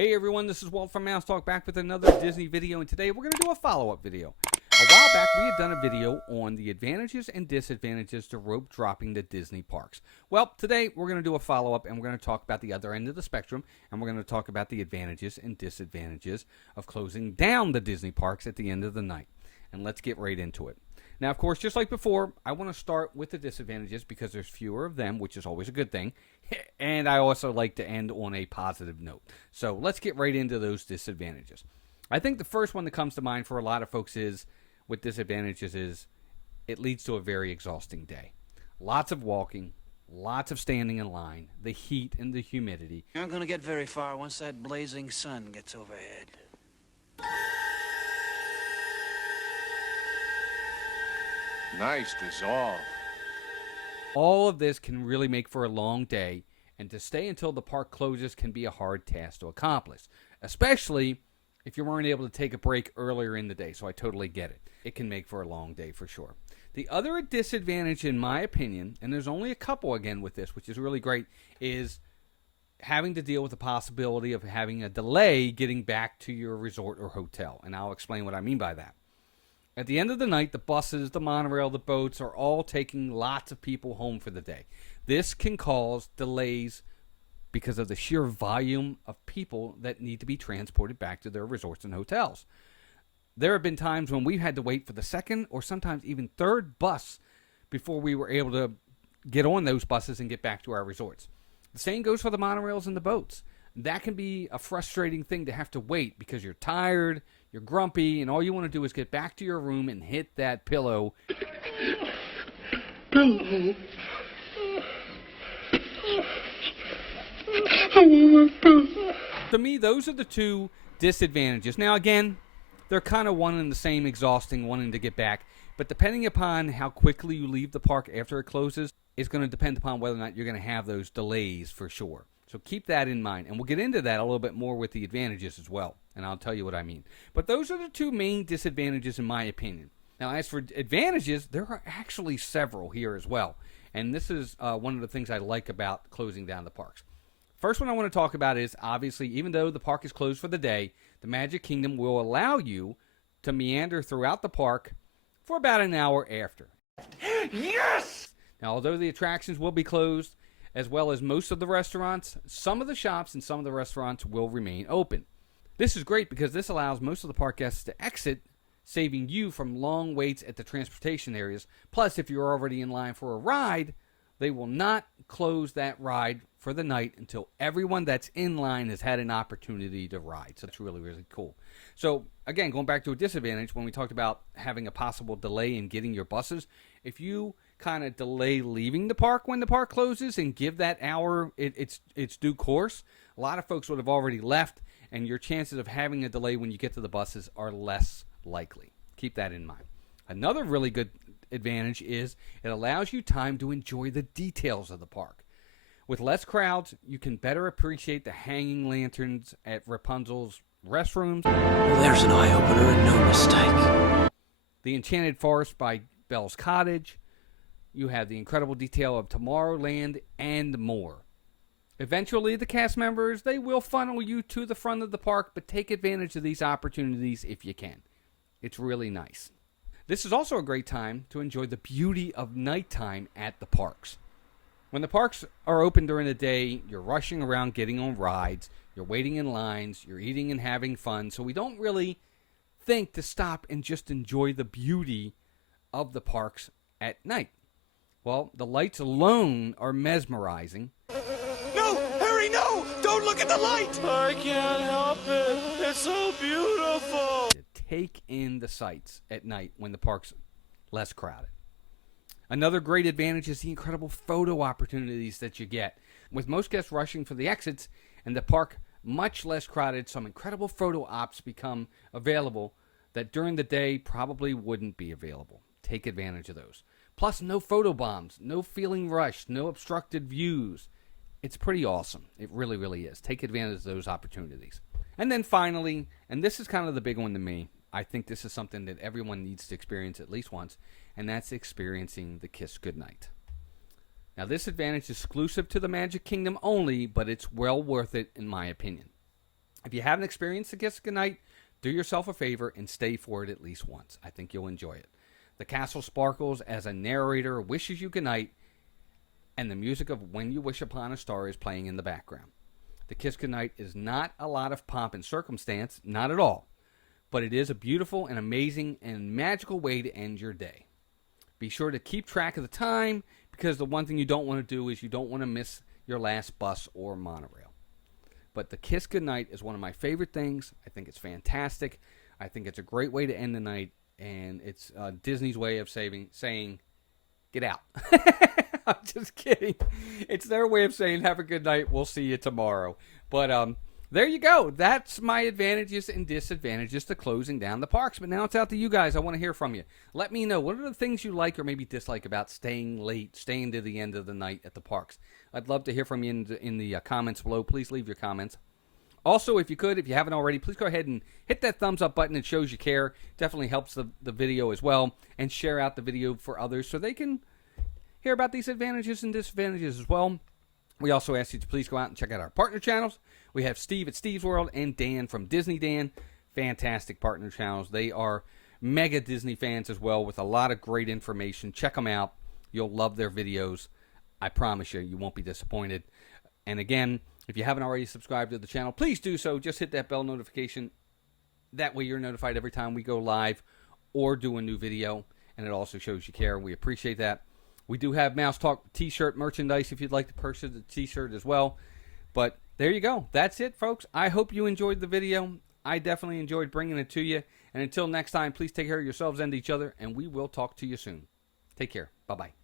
Hey everyone, this is Walt from Mouse Talk back with another Disney video, and today we're going to do a follow-up video. A while back we had done a video on the advantages and disadvantages to rope dropping the Disney parks. Well, today we're going to do a follow-up and we're going to talk about the other end of the spectrum, and we're going to talk about the advantages and disadvantages of closing down the Disney parks at the end of the night. And let's get right into it. Now, of course, just like before, I want to start with the disadvantages because there's fewer of them, which is always a good thing. And I also like to end on a positive note. So let's get right into those disadvantages. I think the first one that comes to mind for a lot of folks with disadvantages is it leads to a very exhausting day. Lots of walking, lots of standing in line, the heat and the humidity. You aren't going to get very far once that blazing sun gets overhead. Nice dissolve. All of this can really make for a long day, and to stay until the park closes can be a hard task to accomplish, especially if you weren't able to take a break earlier in the day, so I totally get it. It can make for a long day for sure. The other disadvantage, in my opinion, and there's only a couple again with this, which is really great, is having to deal with the possibility of having a delay getting back to your resort or hotel, and I'll explain what I mean by that. At the end of the night, the buses, the monorail, the boats are all taking lots of people home for the day. This can cause delays because of the sheer volume of people that need to be transported back to their resorts and hotels. There have been times when we've had to wait for the second or sometimes even third bus before we were able to get on those buses and get back to our resorts. The same goes for the monorails and the boats. That can be a frustrating thing to have to wait because you're tired, you're grumpy, and all you want to do is get back to your room and hit that pillow. To me, those are the two disadvantages. Now, again, they're kind of one and the same, exhausting, wanting to get back. But depending upon how quickly you leave the park after it closes, is going to depend upon whether or not you're going to have those delays for sure. So keep that in mind. And we'll get into that a little bit more with the advantages as well. And I'll tell you what I mean. But those are the two main disadvantages in my opinion. Now, as for advantages, there are actually several here as well. And this is one of the things I like about closing down the parks. First one I want to talk about is, obviously, even though the park is closed for the day, the Magic Kingdom will allow you to meander throughout the park for about an hour after. Yes! Now, although the attractions will be closed, as well as most of the restaurants, some of the shops and some of the restaurants will remain open. This is great because this allows most of the park guests to exit, saving you from long waits at the transportation areas. Plus, if you're already in line for a ride, they will not close that ride for the night until everyone that's in line has had an opportunity to ride. So that's really, really cool. So, again, going back to a disadvantage, when we talked about having a possible delay in getting your buses, if you kind of delay leaving the park when the park closes and give that hour its due course, a lot of folks would have already left, and your chances of having a delay when you get to the buses are less likely. Keep that in mind. Another really good advantage is it allows you time to enjoy the details of the park. With less crowds, you can better appreciate the hanging lanterns at Rapunzel's restrooms. There's an eye-opener and no mistake. The Enchanted Forest by Belle's Cottage. You have the incredible detail of Tomorrowland and more. Eventually, the cast members, they will funnel you to the front of the park, but take advantage of these opportunities if you can. It's really nice. This is also a great time to enjoy the beauty of nighttime at the parks. When the parks are open during the day, you're rushing around getting on rides, you're waiting in lines, you're eating and having fun, so we don't really think to stop and just enjoy the beauty of the parks at night. Well, the lights alone are mesmerizing. No! Hurry, no! Don't look at the light! I can't help it. It's so beautiful. To take in the sights at night when the park's less crowded. Another great advantage is the incredible photo opportunities that you get. With most guests rushing for the exits and the park much less crowded, some incredible photo ops become available that during the day probably wouldn't be available. Take advantage of those. Plus, no photo bombs, no feeling rushed, no obstructed views. It's pretty awesome. It really, really is. Take advantage of those opportunities. And then finally, and this is kind of the big one to me, I think this is something that everyone needs to experience at least once, and that's experiencing the Kiss Goodnight. Now, this advantage is exclusive to the Magic Kingdom only, but it's well worth it in my opinion. If you haven't experienced the Kiss Goodnight, do yourself a favor and stay for it at least once. I think you'll enjoy it. The castle sparkles as a narrator wishes you goodnight, and the music of When You Wish Upon a Star is playing in the background. The Kiss Goodnight is not a lot of pomp and circumstance, not at all, but it is a beautiful and amazing and magical way to end your day. Be sure to keep track of the time, because the one thing you don't want to do is you don't want to miss your last bus or monorail. But the Kiss Goodnight is one of my favorite things. I think it's fantastic. I think it's a great way to end the night, and it's Disney's way of saying, get out. I'm just kidding. It's their way of saying, have a good night. We'll see you tomorrow. But there you go. That's my advantages and disadvantages to closing down the parks. But now it's out to you guys. I want to hear from you. Let me know. What are the things you like or maybe dislike about staying late, staying to the end of the night at the parks? I'd love to hear from you in the comments below. Please leave your comments. Also, if you haven't already, please go ahead and hit that thumbs up button. It shows you care. Definitely helps the video as well. And share out the video for others so they can hear about these advantages and disadvantages as well. We also ask you to please go out and check out our partner channels. We have Steve at Steve's World and Dan from Disney Dan. Fantastic partner channels. They are mega Disney fans as well with a lot of great information. Check them out. You'll love their videos. I promise you, you won't be disappointed. And again, if you haven't already subscribed to the channel, please do so. Just hit that bell notification. That way you're notified every time we go live or do a new video. And it also shows you care. We appreciate that. We do have Mouse Talk t-shirt merchandise if you'd like to purchase the t-shirt as well. But there you go. That's it, folks. I hope you enjoyed the video. I definitely enjoyed bringing it to you. And until next time, please take care of yourselves and each other. And we will talk to you soon. Take care. Bye-bye.